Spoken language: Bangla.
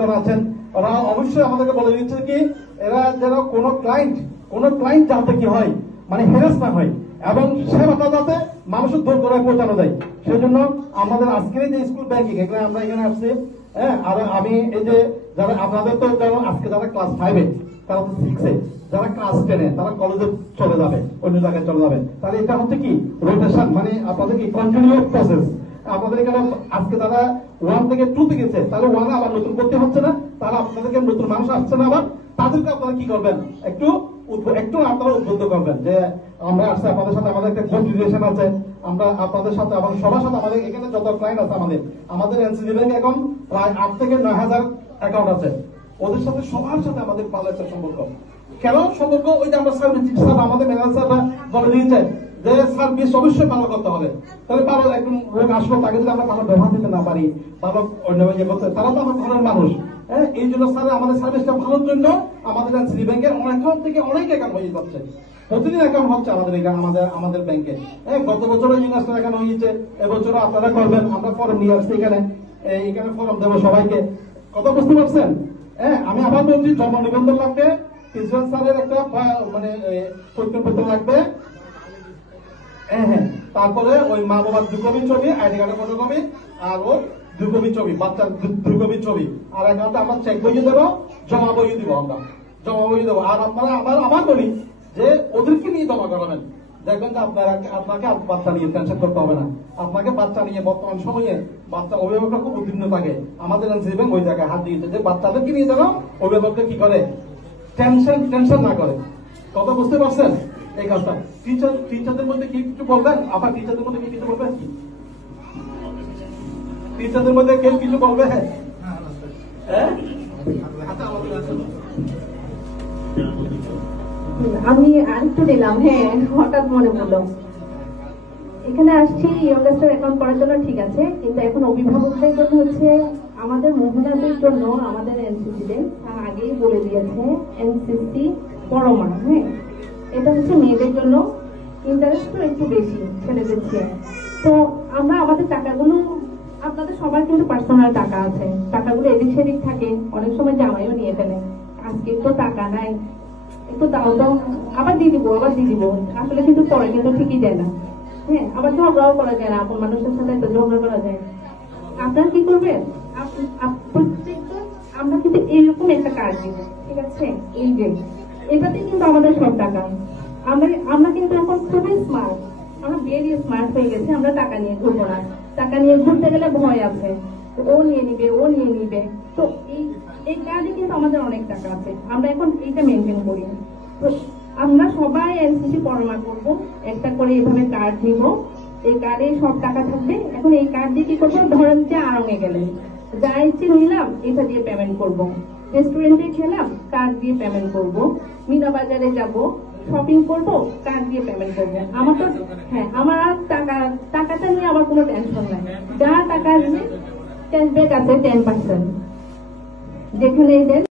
যারা আছেন ওরা অবশ্যই আমাদেরকে বলে দিচ্ছে কি এরা যেন কোনো ক্লায়েন্ট যাতে কি হয় মানে হেরাস না হয় এবং সেবাটা যাতে মানুষের দূর করে পৌঁছানো যায়। সেই জন্য আমাদের আজকের যে স্কুল ব্যাংকিং এখানে আমরা এখানে আসছি, হ্যাঁ, আর আমি এই যে যারা আপনাদের তো যেমন আজকে যারা ক্লাস 5-এ তারা তো 6-এ, যারা ক্লাস 10-এ তারা কলেজে চলে যাবে, অন্য জায়গায় চলে যাবে, তাহলে এটা হচ্ছে কি রোটেশন, মানে আপনাদের কি কন্টিনিউয়াস প্রসেস। আপনাদের এখানে আজকে যারা 1 থেকে 2-তে গেছে তাহলে 1-এ আবার নতুন করতে হচ্ছে না, তাহলে আপনাদেরকে নতুন মানুষ আসছে না, আবার তাদেরকে আপনারা কি করবেন একটু আপনারা উদ্বুদ্ধ করবেন যে আমরা আসছে আপনাদের সাথে আমাদের একটা গুড রিলেশন আছে, আমরা আপনাদের সাথে আমাদের সবার সাথে আমাদের এখানে যত ক্লায়েন্ট আছে আমাদের এনসিসি ব্যাংক এখন প্রায় 8 থেকে 9,000 অ্যাকাউন্ট আছে, ওদের সাথে সবার সাথে আমাদের ভালো একটা সম্পর্ক। কেন সম্পর্ক? ওই যে আমরা সার্ভিস স্যার আমাদের ম্যানেজাররা বলে দিয়েছে যে সার্ভিস অবশ্যই ভালো করতে হবে, তাহলে ভালো একদম লোক আসলো তাকে যদি আমরা ভালো ব্যবহার দিতে না পারি, ভালো অন্য ইয়ে করতে, তারা তো আমার ঘরের মানুষ, হ্যাঁ, এই জন্য স্যার আমাদের সার্ভিসটা ভালোর জন্য আমাদের এনসিসি ব্যাংকের অ্যাকাউন্ট থেকে অনেক অ্যাকাউন্ট হয়ে যাচ্ছে, প্রতিদিন অ্যাকাউন্ট হচ্ছে আমাদের ব্যাংকে। গত বছরও ইউনিভার্সিটি অ্যাকাউন্ট হয়েছে, এবছরও আপনারা করবেন, আমরা ফর্ম নিয়ে আসছি এখানে ফর্ম দেবো সবাইকে। কথা বুঝতে পারছেন? হ্যাঁ, আমি আবার বলছি জন্ম নিবন্ধন লাগবে, প্রিন্সিপাল স্যারের একটা মানে প্রত্যয়পত্র লাগবে, হ্যাঁ, তারপরে ওই মা বাবার 2 কপি ছবি, আইডি কার্ডের ফটোকপি, আর ওর 2 কপি ছবি, বাচ্চার 2 কপি ছবি, আর অ্যাকাউন্টে আমরা চেক বইয়ে দেবো, জমা বইয়ে দিব, আমরা জমা বইয়ে দেবো। আর আপনারা আবার বলি যে ওদেরকে নিয়ে জমা করাবেন, দেখবেন যে আপনাকে বাচ্চা নিয়ে টেনশন করতে হবে না, আপনাকে বাচ্চা নিয়ে বর্তমান সময়ে বাচ্চা অভিভাবকরা খুব উদ্বিগ্ন থাকে, আমাদের এনসিসি ব্যাংক ওই জায়গায় হাত দিয়েছে যে বাচ্চাদেরকে নিয়ে যেন অভিভাবকরা কি করে টেনশন না করে। কথা বুঝতে পারছেন? এই কাজটা টিচারদের মধ্যে কি কিছু বলবেন? আবার টিচারদের মধ্যে কি কিছু বলবেন? টিচারদের মধ্যে কেউ কিছু বলবে? হ্যাঁ, আমি আরেকটু দিলাম, হ্যাঁ, হঠাৎ মনে পড়লো এখানে আসছি ইয়ংস্টার অ্যাকাউন্ট করার জন্য, ঠিক আছে, কিন্তু এখন অভিভাবকদের জন্য হচ্ছে আমাদের মহিলাদের জন্য আমাদের এনসিসিতে আগেই বলে দিয়েছে এনসিসি পরমা, হ্যাঁ, এটা হচ্ছে মেয়েদের জন্য, ইন্টারেস্টও একটু বেশি ছেলেদের চেয়ে। তো আমরা আমাদের টাকাগুলো, আপনাদের সবার কিন্তু পার্সোনাল টাকা আছে, টাকাগুলো এদিক সেদিক থাকে, অনেক সময় জামাইও নিয়ে ফেলে, আজকে তো টাকা নাই, একটু দাও তো, আবার দিয়ে দিব আসলে কিন্তু পরে কিন্তু ঠিকই দেয় না, হ্যাঁ, আবার ঝগড়াও করা যায় না, আপন মানুষের সাথে তো ঝগড়া করা যায়। আপনারা কি করবেন? প্রত্যেকটা আমরা কিন্তু এইরকম একটা কার্ড দিব, ঠিক আছে, এই যে এটাতে কিন্তু আমাদের সব টাকা, আমরা কিন্তু এখন খুবই স্মার্ট, আমরা ভেরি স্মার্ট হয়ে গেছে, আমরা টাকা নিয়ে ঘুরবো না, টাকা নিয়ে ঘুরতে গেলে ভয় আছে, ও নিয়ে নিবে, তো এই কার্ডে কিন্তু আমাদের অনেক টাকা আছে, আমরা এখন এইটা মেনটেন করি। তো আমরা সবাই এনসিসি পরমা করবো, একটা করে এভাবে কার্ড নিব, এই কার্ডে সব টাকা থাকবে। এখন এই কার্ড দিয়ে কি করবো? ধরেন যে আড়ঙে গেলেন, যা ইচ্ছে নিলাম এটা দিয়ে পেমেন্ট করব, রেস্টুরেন্টে খেলাম কার্ড দিয়ে পেমেন্ট করব, মিনা বাজারে যাব শপিং করব কার্ড দিয়ে পেমেন্ট করবো। আমার তো হ্যাঁ, আমার আর টাকাটা নিয়ে আমার কোনো টেনশন নাই, যা টাকা আসবে ক্যাশব্যাক আছে 10%, যেখানে দেন